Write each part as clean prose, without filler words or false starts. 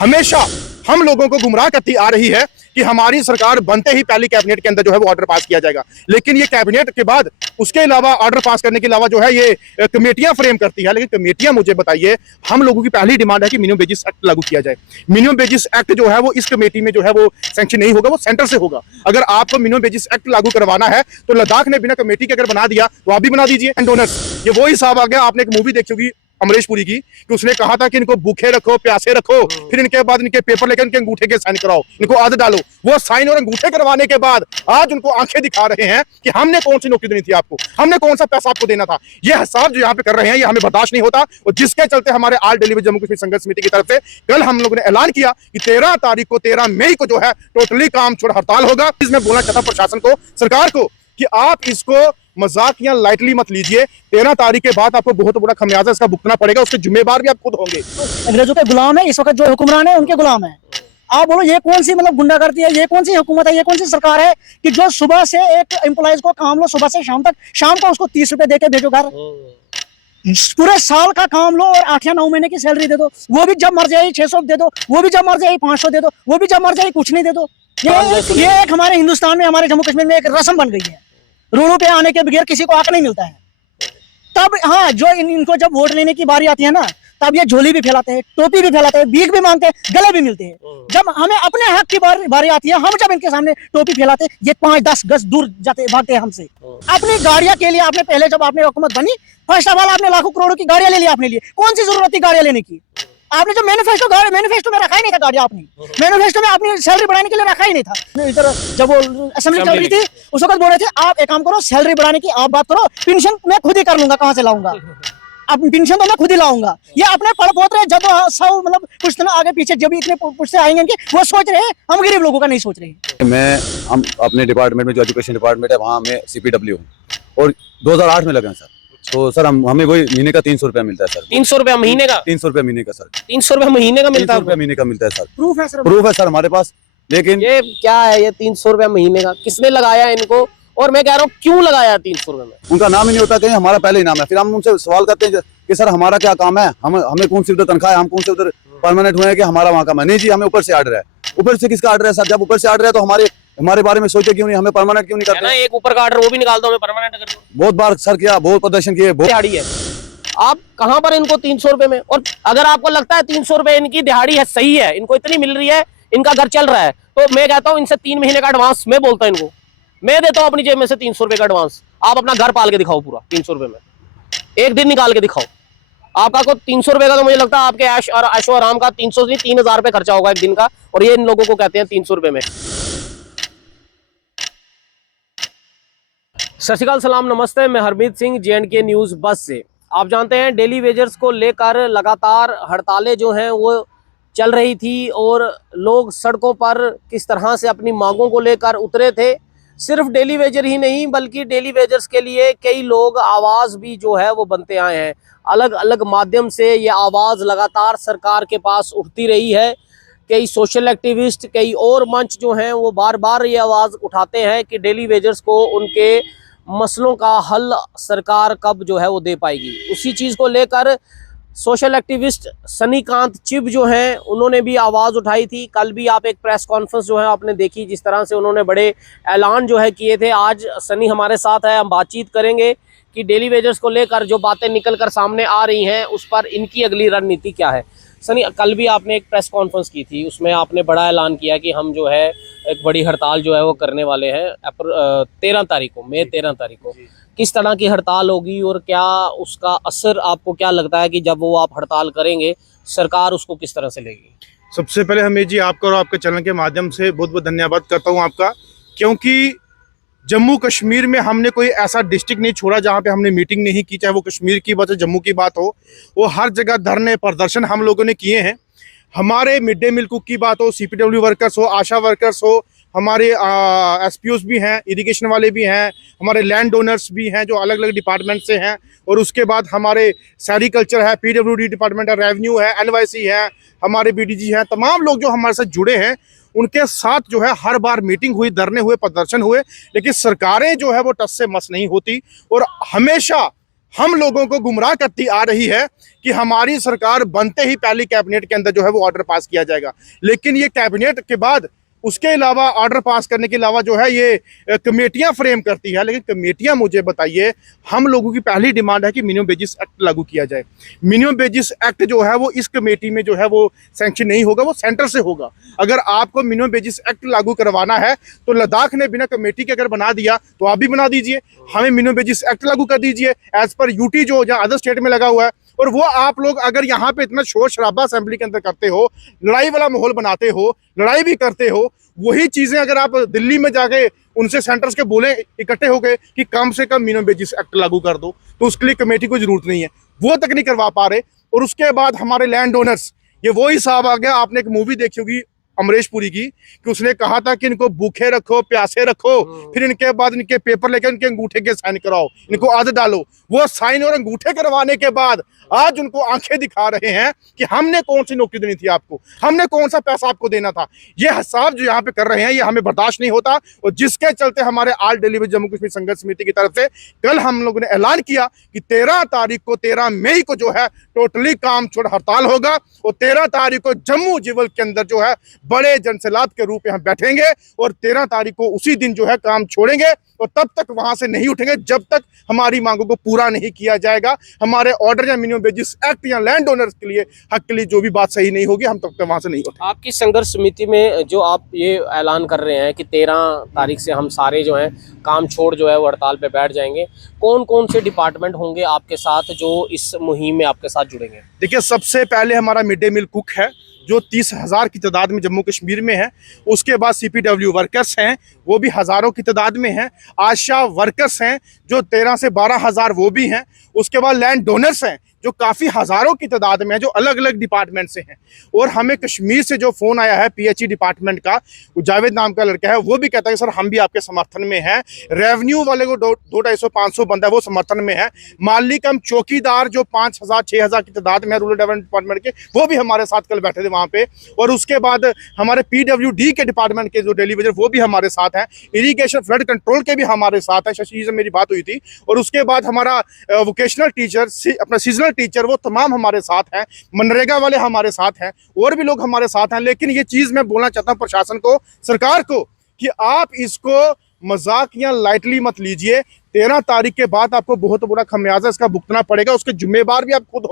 हमेशा हम लोगों को गुमराह करती आ रही है कि हमारी सरकार बनते ही पहली कैबिनेट के अंदर जो है वो ऑर्डर पास किया जाएगा, लेकिन ये कैबिनेट के बाद उसके अलावा ऑर्डर पास करने के अलावा जो है ये कमेटियां फ्रेम करती है। लेकिन कमेटियां, मुझे बताइए, हम लोगों की पहली डिमांड है कि मिनिमम वेजेस एक्ट लागू किया जाए। मिनिमम वेजेस एक्ट जो है वो इस कमेटी में जो है वो सैंक्शन नहीं होगा, वो सेंटर से होगा। अगर आपको मिनिमम वेजेस एक्ट लागू करवाना है तो लद्दाख ने बिना कमेटी के अगर बना दिया तो आप भी बना दीजिए। एंड डोनर्स, ये वो हिसाब आ गया। आपने एक मूवी देखी होगी अमरीश पुरी की, कि उसने कहा था कि इनको भूखे रखो, प्यासे रखो, फिर इनके बाद इनके पेपर लेकर इनके अंगूठे के साइन कराओ, इनको आदत डालो। वो साइन और अंगूठे करवाने के बाद आज उनको आंखें दिखा रहे हैं कि हमने कौन सी नौकरी देनी थी आपको, हमने कौन सा पैसा आपको देना था। ये हिसाब जो यहाँ पे कर रहे हैं ये हमें बर्दाश्त नहीं होता। और जिसके चलते हमारे ऑल डेलीवेज जम्मू कश्मीर संघर्ष समिति की तरफ से कल हम लोगों ने ऐलान किया कि 13 तारीख को, 13 मई को जो है टोटली काम छोड़ हड़ताल होगा। इसमें बोलना चाहता प्रशासन को, सरकार को, कि आप इसको मजाक या लाइटली मत लीजिए। 13 तारीख के बाद आपको बहुत बड़ा खमियाजा इसका भुगतना पड़ेगा, उसके जिम्मेदार भी आप खुद होंगे। अंग्रेजों के गुलाम है इस वक्त, जो हुक्मरान है उनके गुलाम है। आप बोलो ये कौन सी मतलब गुंडागर्दी है, ये कौन सी हुकूमत है, ये कौन सी सरकार है कि जो सुबह से एक एम्प्लॉइज को काम लो सुबह से शाम तक, शाम को उसको 30 रुपए देके भेजो घर, पूरे साल का काम लो और 8 या 9 महीने की सैलरी दे दो, वो भी जब मर जाए 600 दे दो, वो भी जब मर जाए 500 दे दो, वो भी जब मर जाए कुछ नहीं दे दो। ये एक हमारे हिंदुस्तान में, हमारे जम्मू कश्मीर में एक रस्म बन गई है। रोडों पे आने के बगैर किसी को हक नहीं मिलता है। तब हाँ, जो इनको जब वोट लेने की बारी आती है ना, तब ये झोली भी फैलाते हैं, टोपी भी फैलाते हैं, भीख भी मांगते हैं, गले भी मिलते हैं। जब हमें अपने हक की बारी आती है, हम जब इनके सामने टोपी फैलाते हैं, ये 5-10 गज दूर जाते भागते हैं हमसे। अपनी गाड़ियां के लिए आपने पहले, जब आपने हुकूमत बनी, फर्स्ट ऑफ ऑल आपने लाखों करोड़ों की गाड़ियां ले ली अपने लिए। कौन सी जरूरत थी गाड़ियां लेने की? आपने जो मैनिफेस्टो में रखा ही नहीं था गाड़ियां, आपने मैनिफेस्टो में अपनी सैलरी बढ़ाने के लिए रखा ही नहीं था। इधर जब वो असेंबली चल रही थी उस वक्त बोल रहे थे आप एक काम करो, सैलरी बढ़ाने की आप बात करो, पेंशन मैं खुद ही कर लूंगा, कहां से लाऊंगा? अब पेंशन तो मैं खुद ही लाऊंगा। ये अपने पड़ पोत रहे, जब सब मतलब कुछ आगे पीछे जब इतने पुष्ट आएंगे इनके, वो सोच रहे हैं, हम गरीब लोगों का नहीं सोच रहे। हम अपने डिपार्टमेंट में, जो एजुकेशन डिपार्टमेंट है, वहाँ में CPW हूँ और 2008 में लगे हैं सर। तो सर हमें वही महीने का 300 रुपया मिलता है सर। 300 रुपया महीने का? 300 रुपया महीने का सर। 300 रुपया महीने का मिलता है? 300 रुपया महीने का मिलता है सर। प्रूफ है सर हमारे पास। लेकिन ये क्या है, ये 300 रुपया महीने का किसने लगाया इनको? और मैं कह रहा हूँ क्यों लगाया 300 रुपये में? उनका नाम ही नहीं होता, कहीं हमारा पहले ही नाम है। फिर हम उनसे सवाल करते हैं कि सर हमारा क्या काम है, हमें कौन सी उधर तनख्वाह है, हम कौन से उधर परमानेंट हुए हैं कि हमारा वहाँ काम है? नहीं जी, हमें ऊपर से आर्डर है। ऊपर से किसका आर्डर है सर? जब ऊपर से आर्डर है तो हमारे बारे में सोचे क्यों नहीं, हमें परमानेंट क्यों नहीं करते? ना एक ऊपर का आर्डर वो भी निकाल दो, हमें परमानेंट कर दो। बहुत बार सर किया, बहुत प्रदर्शन किए, बहुत दिहाड़ी है। आप कहाँ पर इनको 300 रुपए में? और अगर आपको लगता है 300 रुपए इनकी दिहाड़ी है, सही है, इनको इतनी मिल रही है, इनका घर चल रहा है, तो मैं कहता हूँ इनसे 3 महीने का एडवांस मैं बोलता हूँ इनको, मैं देता हूँ अपनी जेब में से 300 रुपए का एडवांस। आप अपना घर पाल के दिखाओ पूरा 300 रुपए में, एक दिन निकाल के दिखाओ। आपका को 300 रुपए का, तो मुझे लगता है आपके ऐशो आराम का 300 नहीं 3000 रुपए खर्चा होगा एक दिन का, और ये इन लोगों को कहते हैं 300 रुपए में। सत श्री अकाल, सलाम, नमस्ते। मैं हरमीत सिंह, J&K न्यूज बस से। आप जानते हैं डेली वेजर्स को लेकर लगातार हड़तालें जो हैं वो चल रही थी और लोग सड़कों पर किस तरह से अपनी मांगों को लेकर उतरे थे। सिर्फ डेली वेजर ही नहीं, बल्कि डेली वेजर्स के लिए कई लोग आवाज़ भी जो है वो बनते आए हैं। अलग अलग माध्यम से ये आवाज़ लगातार सरकार के पास उठती रही है। कई सोशल एक्टिविस्ट, कई और मंच जो हैं वो बार बार ये आवाज़ उठाते हैं कि डेली वेजर्स को उनके मसलों का हल सरकार कब जो है वो दे पाएगी। उसी चीज़ को लेकर सोशल एक्टिविस्ट सनीकांत चिब जो हैं उन्होंने भी आवाज़ उठाई थी। कल भी आप एक प्रेस कॉन्फ्रेंस जो है आपने देखी, जिस तरह से उन्होंने बड़े ऐलान जो है किए थे। आज सनी हमारे साथ है, हम बातचीत करेंगे कि डेली वेजर्स को लेकर जो बातें निकल कर सामने आ रही हैं उस पर इनकी अगली रणनीति क्या है। सनी, कल भी आपने एक प्रेस कॉन्फ्रेंस की थी, उसमें आपने बड़ा ऐलान किया कि हम जो है एक बड़ी हड़ताल जो है वो करने वाले हैं 13 तारीख को, मई 13 तारीख को। किस तरह की हड़ताल होगी और क्या उसका असर आपको क्या लगता है कि जब वो आप हड़ताल करेंगे सरकार उसको किस तरह से लेगी? सबसे पहले हमें जी आपका और आपके चैनल के माध्यम से बहुत बहुत धन्यवाद करता हूँ आपका, क्योंकि जम्मू कश्मीर में हमने कोई ऐसा डिस्ट्रिक्ट नहीं छोड़ा जहाँ पे हमने मीटिंग नहीं की, चाहे वो कश्मीर की बात हो, जम्मू की बात हो, वो हर जगह धरने प्रदर्शन हम लोगों ने किए हैं। हमारे मिड डे मील कुक की बात हो, CPW वर्कर्स हो, आशा वर्कर्स हो, हमारे SPOs भी हैं, इरिगेशन वाले भी हैं, हमारे लैंड डोनर्स भी हैं जो अलग अलग डिपार्टमेंट से हैं, और उसके बाद हमारे सेरिकल्चर है, PWD डिपार्टमेंट है, रेवेन्यू है, NYC है, हमारे BDG हैं, तमाम लोग जो हमारे साथ जुड़े हैं उनके साथ जो है हर बार मीटिंग हुई, धरने हुए, प्रदर्शन हुए, लेकिन सरकारें जो है वो टस से मस नहीं होती। और हमेशा हम लोगों को गुमराह करती आ रही है कि हमारी सरकार बनते ही पहली कैबिनेट के अंदर जो है वो ऑर्डर पास किया जाएगा, लेकिन ये कैबिनेट के बाद उसके अलावा ऑर्डर पास करने के अलावा जो है ये कमेटियां फ्रेम करती है। लेकिन कमेटियां, मुझे बताइए, हम लोगों की पहली डिमांड है कि मिनिमम वेजेस एक्ट लागू किया जाए। मिनिमम वेजेस एक्ट जो है वो इस कमेटी में जो है वो सैंक्शन नहीं होगा, वो सेंटर से होगा। अगर आपको मिनिमम वेजेस एक्ट लागू करवाना है तो लद्दाख ने बिना कमेटी के अगर बना दिया तो आप भी बना दीजिए, हमें मिनिमम वेजेस एक्ट लागू कर दीजिए एज पर यूटी जो या अदर स्टेट में लगा हुआ है। और वो आप लोग अगर यहाँ पे इतना शोर शराबा असेंबली के अंदर करते हो, लड़ाई वाला माहौल बनाते हो, लड़ाई भी करते हो, वही चीजें अगर आप दिल्ली में जाके उनसे सेंटर्स के बोले इकट्ठे हो गए कि कम से कम मिनिमम वेजेस एक्ट लागू कर दो, तो उसके लिए कमेटी को जरूरत नहीं है, वो तक नहीं करवा पा रहे। और उसके बाद हमारे लैंड ओनर्स, ये वही साहब आ गया। आपने एक मूवी देखी होगी अमरीश पुरी की, कि उसने कहा था कि इनको भूखे रखो, प्यासे रखो, फिर इनके बाद इनके पेपर लेकर इनके अंगूठे के साइन कराओ, इनको आदत डालो। वो साइन और अंगूठे करवाने के बाद आज उनको आंखें दिखा रहे हैं कि हमने कौन सी नौकरी देनी थी आपको, हमने कौन सा पैसा आपको देना था। ये हिसाब जो यहाँ पे कर रहे हैं ये हमें बर्दाश्त नहीं होता। और जिसके चलते हमारे ऑल डेली जम्मू कश्मीर संघर्ष समिति की तरफ से कल हम लोगों ने ऐलान किया कि 13 तारीख को, 13 मई को जो है टोटली काम छोड़ हड़ताल होगा। और 13 तारीख को जम्मू जिवल के अंदर जो है बड़े जनसैलाब के रूप में हम बैठेंगे और 13 तारीख को उसी दिन जो है काम छोड़ेंगे। और तब तक वहां से नहीं उठेंगे जब तक हमारी मांगों को पूरा नहीं किया जाएगा। हमारे ऑर्डर या मिनिमम वेजेस एक्ट या लैंड ओनर्स के लिए हक के लिए जो भी बात सही नहीं होगी, हम तब तक वहां से नहीं उठेंगे। आपकी संघर्ष समिति में जो आप ये ऐलान कर रहे हैं कि 13 तारीख से हम सारे जो हैं काम छोड़ जो है वो हड़ताल पे बैठ जाएंगे, कौन कौन से डिपार्टमेंट होंगे आपके साथ जो इस मुहिम में आपके साथ जुड़ेंगे? देखिए, सबसे पहले हमारा मिड डे मील कुक है जो 30,000 की तादाद में जम्मू कश्मीर में है। उसके बाद CPW वर्कर्स हैं, वो भी हज़ारों की तादाद में हैं। आशा वर्कर्स हैं जो 13 से 12,000 वो भी हैं। उसके बाद लैंड डोनर्स हैं जो काफ़ी हज़ारों की तादाद में है, जो अलग अलग डिपार्टमेंट से हैं। और हमें कश्मीर से जो फ़ोन आया है PHE डिपार्टमेंट का, जावेद नाम का लड़का है, वो भी कहता है सर हम भी आपके समर्थन में हैं। रेवेन्यू वाले को 200-250 बंदा है वो समर्थन में है। माली कम चौकीदार जो 5,000-6,000 की तादाद में है रूरल डेवलपमेंट डिपार्टमेंट के, वो भी हमारे साथ कल बैठे थे वहाँ पे। और उसके बाद हमारे PWD के डिपार्टमेंट के जो डेली वेजर वो भी हमारे साथ हैं। इरीगेशन फ्लड कंट्रोल के भी हमारे साथ हैं, शशि से मेरी बात हुई थी। और उसके बाद हमारा वोकेशनल टीचर, अपना सीजनल टीचर, वो तमाम हमारे साथ हैं। मनरेगा वाले हमारे साथ हैं, और भी लोग हमारे साथ हैं। लेकिन ये चीज़ मैं बोलना चाहता हूँ प्रशासन को, सरकार को, कि आप इसको मजाक या लाइटली मत लीजिए। 13 तारीख के बाद आपको बहुत बड़ा खमियाजा इसका भुगतना पड़ेगा। उसके जिम्मेदार भी आप खुद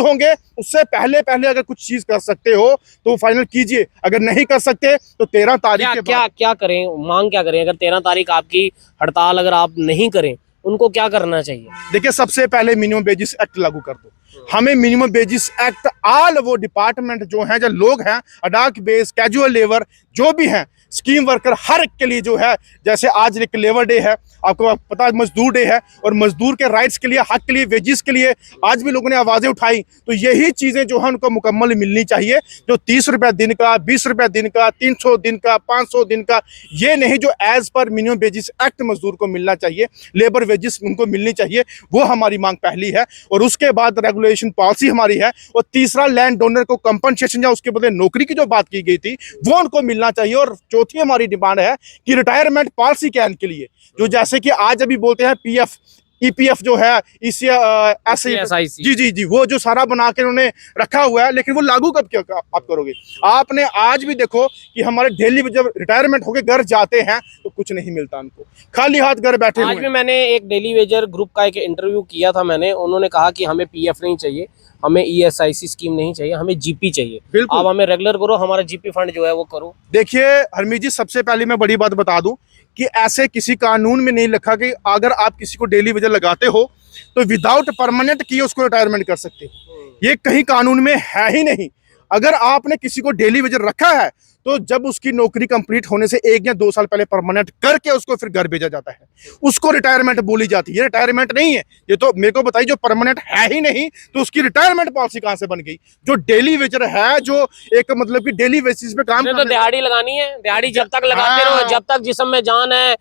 होंगे, उससे पहले अगर कुछ चीज कर सकते हो तो फाइनल कीजिए, अगर नहीं कर सकते तो 13 तारीख के बाद क्या करें, मांग क्या करें? अगर 13 तारीख आपकी हड़ताल अगर आप नहीं करें, उनको क्या करना चाहिए? देखिए, सबसे पहले मिनिमम वेजेस एक्ट लागू कर दो। हमें मिनिमम वेजेस एक्ट ऑल वो डिपार्टमेंट जो हैं, जो लोग हैं, अडाक बेस, कैजुअल लेबर जो भी हैं, स्कीम वर्कर, हर एक के लिए जो है, जैसे आज एक लेबर डे है, आपको पता है मजदूर डे है, और मजदूर के राइट्स के लिए, हक के लिए, वेजेस के लिए आज भी लोगों ने आवाज़ें उठाई। तो यही चीज़ें जो है उनको मुकम्मल मिलनी चाहिए। जो 30 रुपये दिन का, 20 रुपये दिन का, 300 दिन का, 500 दिन का, ये नहीं, जो as per minimum wages act मजदूर को मिलना चाहिए, लेबर वेजेस उनको मिलनी चाहिए, वो हमारी मांग पहली है। और उसके बाद रेगुलेशन पॉलिसी हमारी है। और तीसरा, लैंड डोनर को कंपनसेशन या उसके बदले नौकरी की जो बात की गई थी वो उनको मिलना चाहिए। और चौथी हमारी डिमांड है कि रिटायरमेंट पॉलिसी कैन के लिए, जो जैसे कि आज अभी बोलते हैं PF EPF जो है, जी, वो जो सारा बना के उन्होंने रखा हुआ है, लेकिन वो लागू कब क्या आप करोगे? आपने आज भी देखो कि हमारे डेली जब रिटायरमेंट होके घर जाते हैं तो कुछ नहीं मिलता उनको, खाली हाथ घर बैठे आज भी मैंने एक डेली वेजर ग्रुप का एक इंटरव्यू किया था मैंने, उन्होंने कहा कि हमें PF नहीं चाहिए, हमें ESIC स्कीम नहीं चाहिए, हमें GP चाहिए। आप हमें रेगुलर करो, हमारा GP फंड जो है वो करो। देखिए हरमीत जी, सबसे पहले मैं बड़ी बात बता दूं कि ऐसे किसी कानून में नहीं लिखा कि अगर आप किसी को डेली वेजर लगाते हो तो विदाउट परमानेंट किए उसको रिटायरमेंट कर सकते हो। ये कहीं कानून में है ही नहीं। अगर आपने किसी को डेली वेजर रखा है तो जब उसकी नौकरी कंप्लीट होने से 1 या 2 साल पहले परमानेंट करके उसको फिर घर भेजा जाता है, उसको रिटायरमेंट बोली जाती है। ये रिटायरमेंट नहीं है। ये तो मेरे को बताइए, जो परमानेंट है ही नहीं तो उसकी रिटायरमेंट पॉलिसी कहां से बन गई? जो डेली वेजर है, जो एक मतलब कि डेली बेसिस पे काम, तो दिहाड़ी लगानी है, दिहाड़ी जब तक लगाते रहो, जब तक जिस्म में जान है,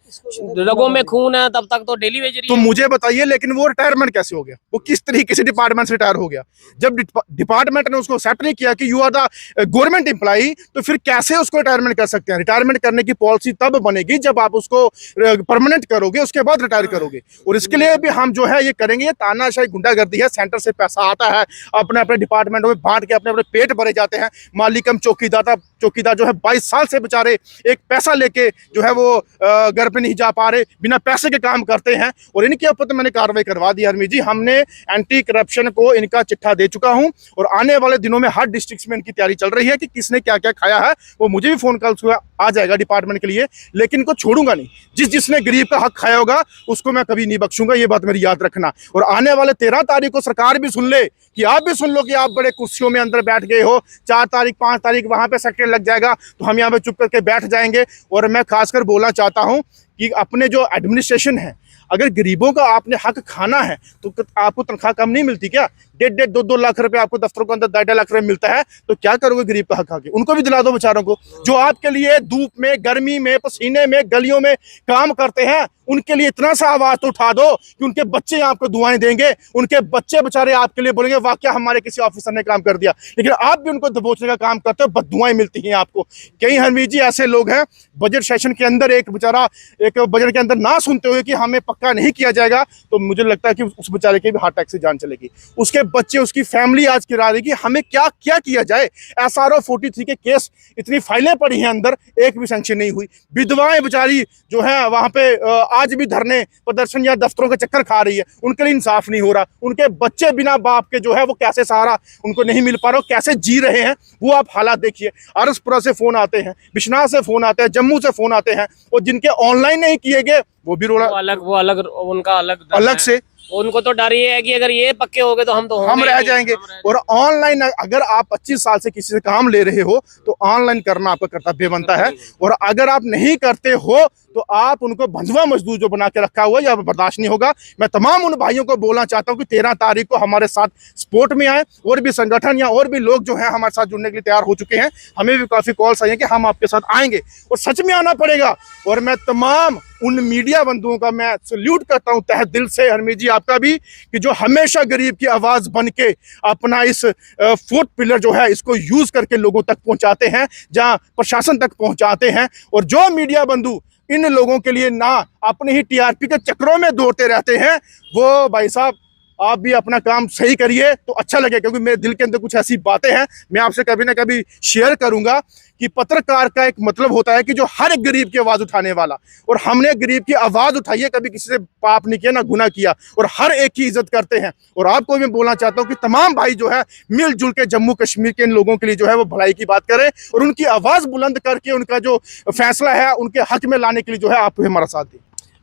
रगों में खून है, तब तक तो डेली वेजर। तो मुझे बताइए, लेकिन वो रिटायरमेंट कैसे हो गया? वो किस तरीके से डिपार्टमेंट से रिटायर हो गया? जब डिपार्टमेंट ने उसको एक्सेप्ट नहीं किया कि you are the government employee, तो फिर कैसे कैसे उसको रिटायरमेंट कर सकते हैं? रिटायरमेंट करने की पॉलिसी तब बनेगी जब आप उसको परमानेंट करोगे, उसके बाद रिटायर करोगे। और इसके लिए भी हम जो है ये करेंगे। ये तानाशाही गुंडागर्दी है, सेंटर से पैसा आता है, अपने अपने डिपार्टमेंटों में बांट के अपने अपने पेट भरे जाते हैं। मालिकम चौकीदार जो है 22 साल से बेचारे एक पैसा लेके जो है वो घर पे नहीं जा पा रहे, बिना पैसे के काम करते हैं। और इनके ऊपर तो मैंने कार्रवाई करवा दी हरमीत जी। हमने एंटी करप्शन को इनका चिट्ठा दे चुका हूं और आने वाले दिनों में हर डिस्ट्रिक्ट में इनकी तैयारी चल रही है कि किसने क्या क्या खाया है। वो मुझे भी फोन कॉल आ जाएगा डिपार्टमेंट के लिए, लेकिन इनको छोड़ूंगा नहीं। जिसने गरीब का हक खाया होगा उसको मैं कभी नहीं बख्शूंगा, ये बात मेरी याद रखना। और आने वाले 13 तारीख को सरकार भी सुन ले, कि आप भी सुन लो कि आप बड़े कुर्सियों में अंदर बैठ गए हो। 4 तारीख 5 तारीख वहां पे सेक्टर लग जाएगा तो हम यहाँ पे चुप करके बैठ जाएंगे। और मैं खासकर बोलना चाहता हूं कि अपने जो एडमिनिस्ट्रेशन है, अगर गरीबों का आपने हक खाना है तो आपको तनख्वाह कम नहीं मिलती क्या? 1.5 2 लाख रुपए आपको दफ्तरों के अंदर 2.5 लाख रुपए मिलता है, तो क्या करोगे गरीब का हक खाके? उनको भी दिला दो बेचारों को, जो आपके लिए धूप में, गर्मी में, पसीने में, गलियों में काम करते हैं। उनके लिए इतना सा आवाज तो उठा दो कि उनके बच्चे आपको दुआएं देंगे, उनके बच्चे बेचारे आपके लिए बोलेंगे वाह क्या हमारे किसी ऑफिसर ने काम कर दिया। लेकिन आप भी उनको दबोचने का काम करते हो, बददुआएं मिलती हैं आपको। कई हरमीत जी ऐसे लोग हैं, बजट सेशन के अंदर एक बेचारा एक बजट के अंदर ना सुनते हुए कि हमें पक्का नहीं किया जाएगा, तो मुझे लगता है कि उस बेचारे की भी हार्ट अटैक से जान चलेगी। उसके बच्चे, उसकी फैमिली आज गिरा देगी। हमें क्या क्या किया जाए? SRO 43 के केस, इतनी फाइलें पड़ी हैं अंदर, एक भी सैंक्शन नहीं हुई। विधवाएं बेचारी जो है वहां पे आज भी धरने प्रदर्शन या दफ्तरों के चक्कर खा रही है, उनके लिए इंसाफ नहीं हो रहा। उनके बच्चे बिना बाप के जो है वो कैसे सहारा उनको नहीं मिल पा रहा, कैसे जी रहे हैं, वो आप हालात देखिए। आरसपुरा से फोन आते हैं, बिश्नाह से फोन आते हैं, जम्मू से फोन आते हैं, और जिनके ऑनलाइन नहीं किए गए वो भी रोड़ा वो अलग उनका अलग से। उनको तो डर ये है कि अगर ये पक्के हो गए तो हम रह जाएंगे। और ऑनलाइन अगर आप 25 साल से किसी से काम ले रहे हो तो ऑनलाइन करना आपका कर्तव्य बनता है। और अगर आप नहीं करते हो तो आप उनको भंजवा मजदूर जो बना के रखा हुआ है, यह बर्दाश्त नहीं होगा। मैं तमाम उन भाइयों को बोलना चाहता हूं कि 13 तारीख को हमारे साथ सपोर्ट में आए। और भी संगठन या और भी लोग जो हैं हमारे साथ जुड़ने के लिए तैयार हो चुके हैं। हमें भी काफी कॉल्स आई हैं कि हम आपके साथ आएंगे, और सच में आना पड़ेगा। और मैं तमाम उन मीडिया बंधुओं का मैं सल्यूट करता हूं तहे दिल से, हरमीत जी आपका भी, कि जो हमेशा गरीब की आवाज बन के अपना इस 4th पिलर जो है इसको यूज करके लोगों तक पहुंचाते हैं, जहां प्रशासन तक पहुंचाते हैं। और जो मीडिया बंधु इन लोगों के लिए ना अपनी ही TRP के चक्रों में दौड़ते रहते हैं, वो भाई साहब आप भी अपना काम सही करिए तो अच्छा लगे। क्योंकि मेरे दिल के अंदर कुछ ऐसी बातें हैं मैं आपसे कभी ना कभी शेयर करूंगा कि पत्रकार का एक मतलब होता है कि जो हर एक गरीब की आवाज उठाने वाला। और हमने गरीब की आवाज उठाई है, कभी किसी से पाप नहीं किया, ना गुनाह किया, और हर एक की इज्जत करते हैं। और आपको भी बोलना चाहता हूं कि तमाम भाई जो है मिलजुल के जम्मू कश्मीर के इन लोगों के लिए जो है वो भलाई की बात करें, और उनकी आवाज बुलंद करके उनका जो फैसला है उनके हक में लाने के लिए जो है आप हमारा साथ दें।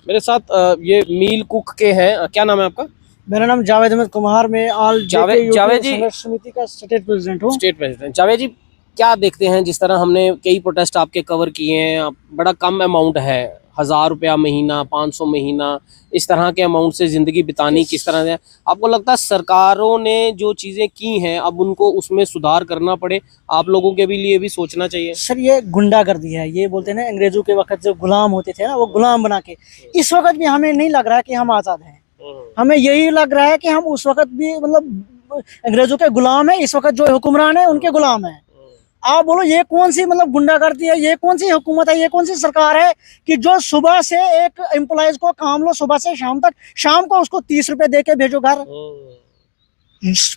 मेरे साथ ये मील कुक के हैं, क्या नाम है आपका? मेरा नाम जावेद अहमद कुमार, मैं ऑल जावेद जी संघर्ष समिति का स्टेट प्रेसिडेंट हूँ। स्टेट प्रेसिडेंट जावेद जी, क्या देखते हैं जिस तरह हमने कई प्रोटेस्ट आपके कवर किए हैं, बड़ा कम अमाउंट है, 1000 रुपया महीना, 500 महीना, इस तरह के अमाउंट से जिंदगी बितानी किस तरह है? आपको लगता है सरकारों ने जो चीजें की हैं अब उनको उसमें सुधार करना पड़े? आप लोगों के भी लिए भी सोचना चाहिए। सर ये गुंडागर्दी है, ये बोलते हैं ना अंग्रेजों के वक्त जो गुलाम होते थे ना, वो गुलाम बना के, इस वक्त भी हमें नहीं लग रहा है कि हम आज़ाद हैं। हमें यही लग रहा है कि हम उस वक्त भी मतलब अंग्रेजों के गुलाम है, इस वक्त जो हुक्मरान है उनके गुलाम है। आप बोलो ये कौन सी मतलब गुंडागर्दी है, ये कौन सी हुकूमत है, ये कौन सी सरकार है कि जो सुबह से एक एम्प्लॉयज को काम लो सुबह से शाम तक, शाम को उसको 30 रुपए दे के भेजो घर।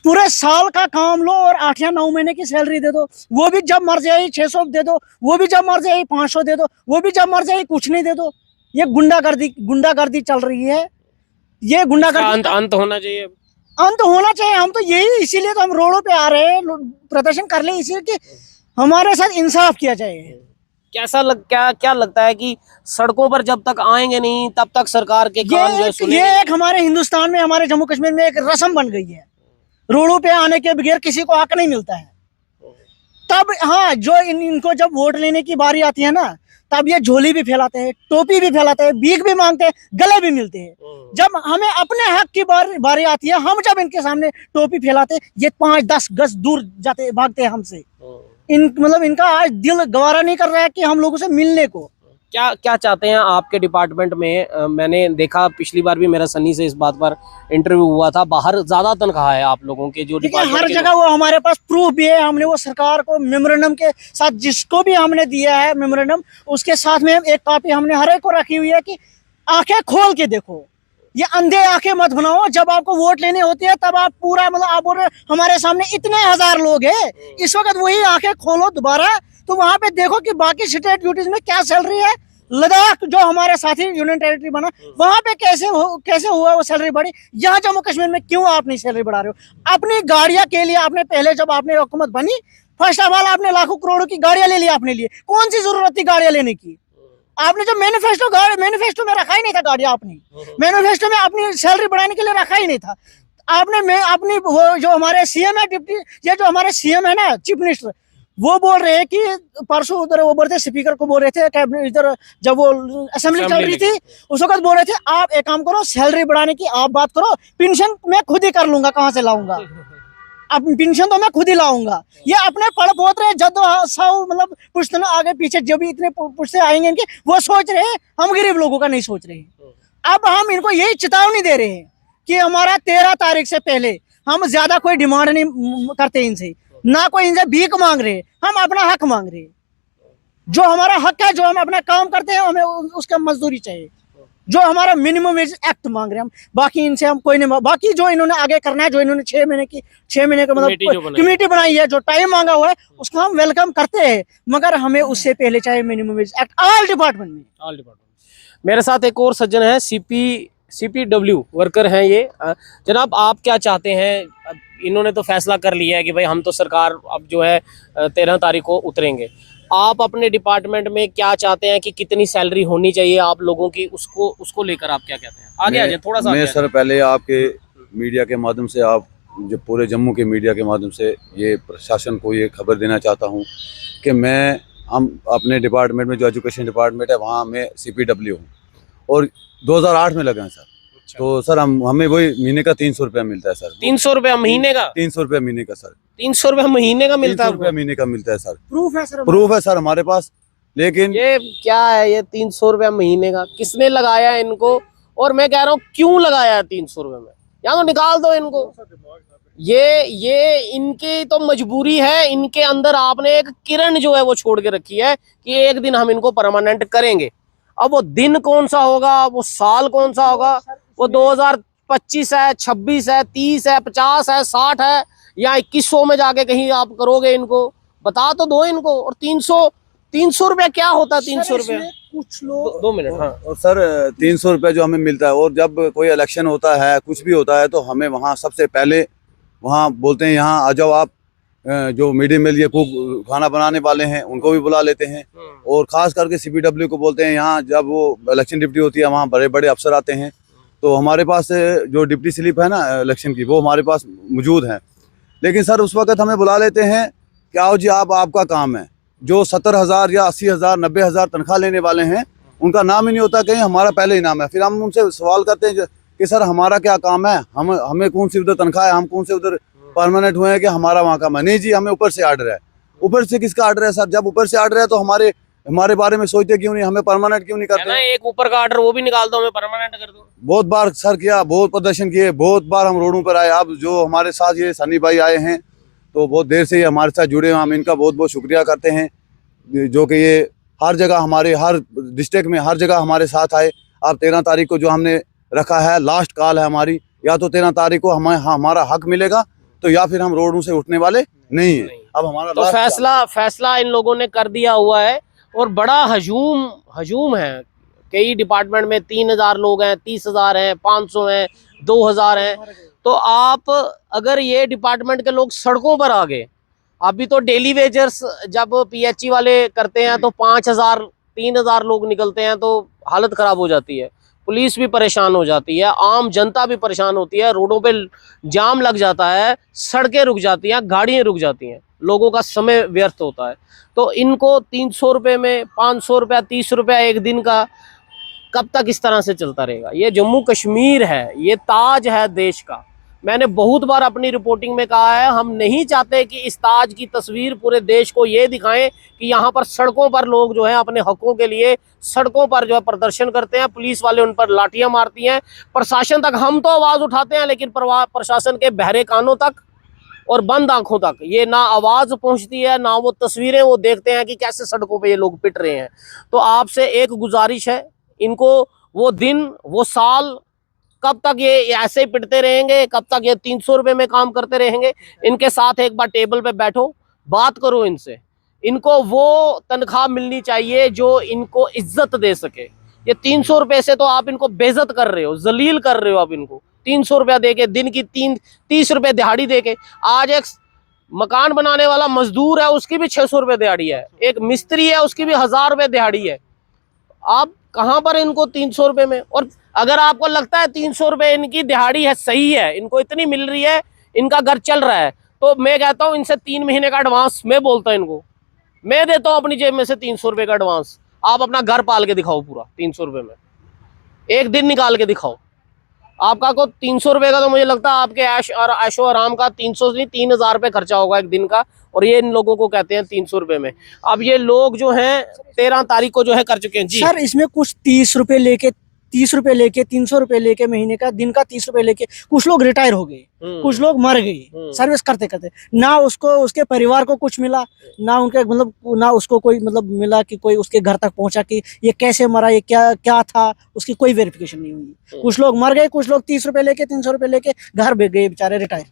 पूरे साल का काम लो और 8 या 9 महीने की सैलरी दे दो, वो भी जब मर जाए 600 दे दो, वो भी जब मर जाए 500 दे दो, वो भी जब मर जाए कुछ नहीं दे दो। ये गुंडागर्दी चल रही है। ये गुंडागर्दी अंत होना चाहिए, अंत होना चाहिए। हम तो यही, इसीलिए तो हम रोडों पे आ रहे हैं, प्रदर्शन कर ले, इसीलिए कि हमारे साथ इंसाफ किया जाए। क्या लगता है कि सड़कों पर जब तक आएंगे नहीं तब तक सरकार के काम जो सुनेंगे? ये एक हमारे हिंदुस्तान में, हमारे जम्मू कश्मीर में एक रस्म बन गई है, रोडों पे आने के बगैर किसी को हक नहीं मिलता है। तब हाँ, जो इनको जब वोट लेने की बारी आती है ना, तब ये झोली भी फैलाते हैं, टोपी भी फैलाते हैं, भीख भी मांगते हैं, गले भी मिलते हैं। जब हमें अपने हक की बारी आती है, हम जब इनके सामने टोपी फैलाते हैं, ये 5-10 गज दूर भागते हैं हमसे। मतलब इनका आज दिल गवारा नहीं कर रहा है कि हम लोगों से मिलने को। क्या क्या चाहते हैं आपके डिपार्टमेंट में? मैंने देखा पिछली बार भी मेरा सन्नी से इस बात पर इंटरव्यू हुआ था, बाहर ज्यादा तनख्वाह है आप लोगों के जो देखिए डिपार्टमेंट हर के जगह वो हमारे पास प्रूफ भी है, हमने वो सरकार को मेमोरेंडम के साथ जिसको भी हमने दिया है मेमोरेंडम, उसके साथ में एक कॉपी हमने हर एक को रखी हुई है कि आंखें खोल के देखो, ये अंधे आंखें मत बनाओ। जब आपको वोट लेने होती है तब आप पूरा मतलब आप बोल रहे हो, हमारे सामने इतने हजार लोग हैं, इस वक्त वही आंखें खोलो दोबारा तो वहां पे देखो कि बाकी स्टेट ड्यूटीज में क्या सैलरी है। लद्दाख जो हमारे साथी यूनियन टेरिटरी बना, वहां पे कैसे हुआ वो सैलरी बढ़ी, यहाँ जम्मू कश्मीर में क्यों आप नहीं सैलरी बढ़ा रहे हो? अपनी गाड़ियां के लिए आपने पहले जब आपने हुकूमत बनी, फर्स्ट ऑफ ऑल आपने लाखों करोड़ों की गाड़ियां ले ली अपने लिए, कौन सी जरूरत थी गाड़ियां लेने की? आपने जो मैनिफेस्टो में रखा ही नहीं था गाड़ियां अपनी, मैनिफेस्टो में अपनी सैलरी बढ़ाने के लिए रखा ही नहीं था आपने। अपनी वो जो हमारे सीएम है डिप्टी, ये जो हमारे सीएम है ना चीफ मिनिस्टर, वो बोल रहे हैं कि परसों उधर वो बोल रहे थे, स्पीकर को बोल रहे थे कैबिनेट इधर जब वो असेंबली चल रही थी उस वक्त बोल रहे थे आप एक काम करो सैलरी बढ़ाने की आप बात करो, पेंशन मैं खुद ही कर लूंगा, कहाँ से लाऊंगा? अब पेंशन तो मैं खुद ही लाऊंगा। ये अपने पड़ पोत रहे जब सौ मतलब पुश्तन आगे पीछे जो भी इतने पुश्ते आएंगे इनके, वो सोच रहे हैं, हम गरीब लोगों का नहीं सोच रहे हैं। अब हम इनको यही चेतावनी दे रहे हैं कि हमारा 13 तारीख से पहले हम ज्यादा कोई डिमांड नहीं करते इनसे, ना कोई इनसे भीख मांग रहे, हम अपना हक मांग रहे। जो हमारा हक है, जो हम अपना काम करते हैं, हमें उसका मजदूरी चाहिए। जो हमारा मिनिमम वेज एक्ट मांग रहे हैं हम, बाकी इनसे हम कोई नहीं, बाकी जो इन्होंने आगे करना है, जो इन्होंने 6 महीने का मतलब कमेटी बनाई है, जो टाइम मांगा हुआ है, उसका हम वेलकम करते हैं, मगर हमें उससे पहले चाहिए minimum wage act all department में। मेरे साथ एक और सज्जन है, CPW वर्कर हैं ये। जनाब आप क्या चाहते हैं? अब इन्होंने तो फैसला कर लिया है कि भाई हम तो सरकार अब जो है 13 तारीख को उतरेंगे। आप अपने डिपार्टमेंट में क्या चाहते हैं कि कितनी सैलरी होनी चाहिए आप लोगों की, उसको लेकर आप क्या कहते हैं? आगे आ जाए थोड़ा सा। मैं सर पहले आपके मीडिया के माध्यम से, आप जो पूरे जम्मू के मीडिया के माध्यम से ये प्रशासन को ये खबर देना चाहता हूँ कि हम अपने डिपार्टमेंट में जो एजुकेशन डिपार्टमेंट है वहाँ मैं CPW हूँ और 2008 में लगा है सर। तो सर हमें वही महीने का 300 रुपया मिलता है सर। 300 रुपया महीने का? 300 रुपया महीने का सर। 300 रुपया महीने का मिलता है? 300 रुपया महीने का मिलता है सर। प्रूफ है सर हमारे पास। लेकिन ये क्या है ये 300 रुपया महीने का? किसने लगाया इनको? और मैं कह रहा हूँ क्यों लगाया है 300 रुपये में? या तो निकाल दो इनको। ये इनकी तो मजबूरी है, इनके अंदर आपने एक किरण जो है वो छोड़ के रखी है कि एक दिन हम इनको परमानेंट करेंगे। अब वो दिन कौन सा होगा, वो साल कौन सा होगा, वो 2025 है, 26 है, 30 है, 50 है, 60 है, या 2100 में जाके कहीं आप करोगे? इनको बता तो दो इनको। और 300 रुपया क्या होता है? 300 रुपया कुछ लोग 2 मिनट। हाँ और सर 300 रुपया जो हमें मिलता है, और जब कोई इलेक्शन होता है, कुछ भी होता है, तो हमें वहाँ सबसे पहले वहाँ बोलते हैं यहाँ आ जाओ आप, जो मिड डे मील ये कुक खाना बनाने वाले हैं उनको भी बुला लेते हैं। और ख़ास करके CPW को बोलते हैं यहाँ, जब वो इलेक्शन ड्यूटी होती है वहाँ बड़े बड़े अफसर आते हैं, तो हमारे पास जो डिप्टी स्लिप है ना इलेक्शन की, वो हमारे पास मौजूद है। लेकिन सर उस वक्त हमें बुला लेते हैं कि आओ जी आपका काम है। जो 70,000 या 80,000 90,000 तनख्वाह लेने वाले हैं उनका नाम ही नहीं होता, कहीं हमारा पहले ही नाम है। फिर हम उनसे सवाल करते हैं कि सर हमारा क्या काम है, हमें कौन सी उधर तनख्वाह है, हम कौन से उधर परमानेंट हुए हैं कि हमारा वहाँ का? नहीं जी, हमें ऊपर से आर्डर है। ऊपर से किसका आर्डर है सर? जब ऊपर से आर्डर है तो हमारे बारे में सोचते क्यों नहीं, हमें परमानेंट क्यों नहीं करते? एक ऊपर का आर्डर वो भी निकाल दो, हमें परमानेंट कर दो। बहुत बार सर किया, बहुत प्रदर्शन किए, बहुत बार हम रोडों पर आए। अब जो हमारे साथ ये सनी भाई आए हैं तो बहुत देर से ये हमारे साथ जुड़े हैं, हम इनका बहुत बहुत शुक्रिया करते हैं, जो कि ये हर जगह हमारे हर डिस्ट्रिक्ट में हर जगह हमारे साथ आए। अब 13 तारीख को जो हमने रखा है, लास्ट कॉल है हमारी, या तो 13 तारीख को हमारा हक मिलेगा, तो या फिर हम रोडों से उठने वाले नहीं है। अब हमारा तो फैसला इन लोगों ने कर दिया हुआ है, और बड़ा हजूम है। कई डिपार्टमेंट में 3,000 लोग हैं, 30,000 हैं, 500 हैं, 2,000 हैं। तो आप अगर ये डिपार्टमेंट के लोग सड़कों पर आ गए, अभी तो डेली वेजर्स जब PHE वाले करते हैं तो 5,000 3,000 लोग निकलते हैं, तो हालत खराब हो जाती है, पुलिस भी परेशान हो जाती है, आम जनता भी परेशान होती है, रोडों पे जाम लग जाता है, सड़कें रुक जाती हैं, गाड़ियां रुक जाती हैं, लोगों का समय व्यर्थ होता है। तो इनको 300 रुपये में 500 रुपया 30 रुपया एक दिन का कब तक इस तरह से चलता रहेगा? ये जम्मू कश्मीर है, ये ताज है देश का, मैंने बहुत बार अपनी रिपोर्टिंग में कहा है, हम नहीं चाहते कि इस ताज की तस्वीर पूरे देश को ये दिखाएं कि यहाँ पर सड़कों पर लोग जो है अपने हकों के लिए सड़कों पर जो है प्रदर्शन करते हैं, पुलिस वाले उन पर लाठियां मारती हैं, प्रशासन तक हम तो आवाज उठाते हैं लेकिन प्रशासन के बहरे कानों तक और बंद आंखों तक ये ना आवाज पहुंचती है, ना वो तस्वीरें वो देखते हैं कि कैसे सड़कों पे ये लोग पिट रहे हैं। तो आपसे एक गुजारिश है, इनको वो दिन वो साल कब तक ये ऐसे ही पिटते रहेंगे, कब तक ये 300 रुपए में काम करते रहेंगे? इनके साथ एक बार टेबल पे बैठो, बात करो इनसे, इनको वो तनख्वाह मिलनी चाहिए जो इनको इज्जत दे सके। ये 300 रुपए से तो आप इनको बेइज्जत कर रहे हो, जलील कर रहे हो आप इनको। 300 रुपया दे के दिन की 30 रुपए दिहाड़ी दे के, आज एक मकान बनाने वाला मजदूर है उसकी भी 600 रुपए दिहाड़ी है, एक मिस्त्री है उसकी भी 1000 रुपए दिहाड़ी है। आप कहां पर इनको 300 रुपए में? और अगर आपको लगता है 300 रुपए इनकी दिहाड़ी है, सही है, इनको इतनी मिल रही है, इनका घर चल रहा है, तो मैं कहता हूं इनसे 3 महीने का एडवांस मैं बोलता हूं इनको, मैं देता हूं अपनी जेब में से 300 रुपए का एडवांस। आप अपना घर पाल के दिखाओ पूरा 300 रुपए में, एक दिन निकाल के दिखाओ। आपका को 300 रुपए का तो मुझे लगता है आपके ऐशो आराम का 300 नहीं 3000 रुपए खर्चा होगा एक दिन का, और ये इन लोगों को कहते हैं 300 रुपए में। अब ये लोग जो हैं 13 तारीख को जो है कर चुके हैं जी। सर इसमें कुछ 30 रुपए लेके 300 रुपए लेके महीने का, दिन का 30 रुपए लेके कुछ लोग रिटायर हो गए, कुछ लोग मर गए सर्विस करते करते, ना उसको उसके परिवार को कुछ मिला, ना उनके मतलब ना उसको कोई मतलब मिला कि कोई उसके घर तक पहुंचा कि ये कैसे मरा, ये क्या क्या था, उसकी कोई वेरिफिकेशन नहीं हुई। कुछ लोग मर गए, कुछ लोग 30 रुपए लेके 300 रुपए लेके घर भेज गए बेचारे रिटायर।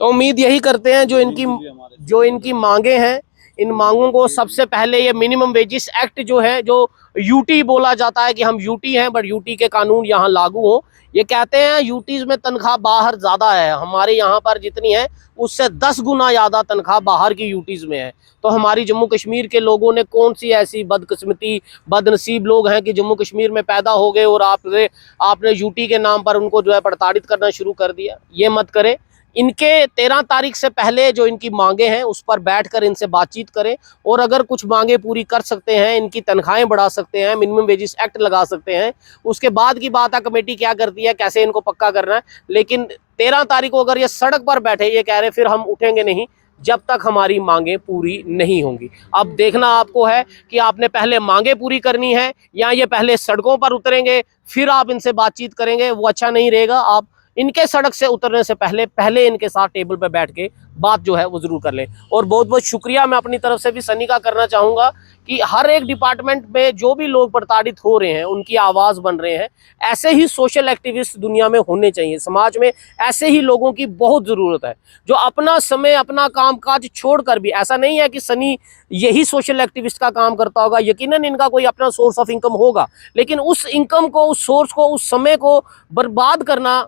तो उम्मीद यही करते हैं जो इनकी मांगे हैं, इन मांगों को सबसे पहले ये मिनिमम वेजेस एक्ट जो है, जो यूटी बोला जाता है कि हम यूटी हैं, बट यूटी के कानून यहाँ लागू हो। ये कहते हैं यूटीज में तनख्वाह बाहर ज्यादा है, हमारे यहाँ पर जितनी है उससे 10 गुना ज्यादा तनख्वाह बाहर की यूटीज में है। तो हमारी जम्मू कश्मीर के लोगों ने कौन सी ऐसी बदकिस्मती बदनसीब लोग हैं कि जम्मू कश्मीर में पैदा हो गए और आपने यूटी के नाम पर उनको जो है प्रताड़ित करना शुरू कर दिया। ये मत करें। इनके 13 तारीख से पहले जो इनकी मांगे हैं उस पर बैठकर इनसे बातचीत करें, और अगर कुछ मांगे पूरी कर सकते हैं, इनकी तनख्वाहें बढ़ा सकते हैं, मिनिमम वेजेस एक्ट लगा सकते हैं, उसके बाद की बात है कमेटी क्या करती है, कैसे इनको पक्का करना है। लेकिन 13 तारीख को अगर ये सड़क पर बैठे ये कह रहे फिर हम उठेंगे नहीं जब तक हमारी मांगे पूरी नहीं होंगी। अब देखना आपको है कि आपने पहले मांगे पूरी करनी है या ये पहले सड़कों पर उतरेंगे फिर आप इनसे बातचीत करेंगे, वो अच्छा नहीं रहेगा। आप इनके सड़क से उतरने से पहले इनके साथ टेबल पे बैठ के बात जो है वो जरूर कर लें। और बहुत बहुत शुक्रिया मैं अपनी तरफ से भी सनी का करना चाहूँगा कि हर एक डिपार्टमेंट में जो भी लोग प्रताड़ित हो रहे हैं उनकी आवाज़ बन रहे हैं। ऐसे ही सोशल एक्टिविस्ट दुनिया में होने चाहिए, समाज में ऐसे ही लोगों की बहुत ज़रूरत है जो अपना समय अपना कामकाज छोड़कर भी, ऐसा नहीं है कि सनी यही सोशल एक्टिविस्ट का काम करता होगा, यकीनन इनका कोई अपना सोर्स ऑफ इनकम होगा, लेकिन उस इनकम को, उस सोर्स को, उस समय को बर्बाद करना,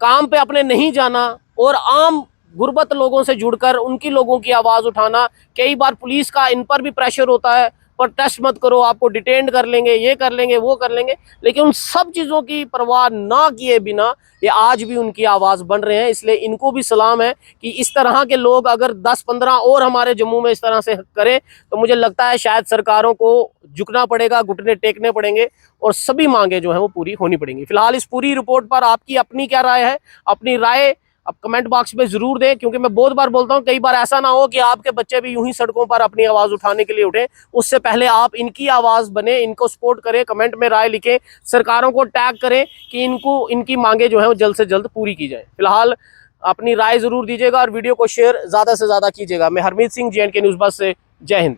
काम पे अपने नहीं जाना और आम गुर्बत लोगों से जुड़कर उनकी लोगों की आवाज़ उठाना। कई बार पुलिस का इन पर भी प्रेशर होता है, प्रोटेस्ट मत करो, आपको डिटेन कर लेंगे, ये कर लेंगे, वो कर लेंगे, लेकिन उन सब चीज़ों की परवाह ना किए बिना ये आज भी उनकी आवाज़ बन रहे हैं। इसलिए इनको भी सलाम है कि इस तरह के लोग अगर 10-15 और हमारे जम्मू में इस तरह से करें तो मुझे लगता है शायद सरकारों को झुकना पड़ेगा, घुटने टेकने पड़ेंगे और सभी मांगे जो है वो पूरी होनी पड़ेंगी। फिलहाल इस पूरी रिपोर्ट पर आपकी अपनी क्या राय है? अपनी राय आप कमेंट बॉक्स में जरूर दें, क्योंकि मैं बहुत बार बोलता हूं कई बार ऐसा ना हो कि आपके बच्चे भी यूं ही सड़कों पर अपनी आवाज उठाने के लिए उठे। उससे पहले आप इनकी आवाज बने, इनको सपोर्ट करें, कमेंट में राय लिखें, सरकारों को टैग करें कि इनकी मांगे जो है वो जल्द से जल्द पूरी की जाए। फिलहाल अपनी राय जरूर दीजिएगा और वीडियो को शेयर ज्यादा से ज्यादा कीजिएगा। मैं हरमीत सिंह, JNK न्यूज़ बस से, जय हिंद।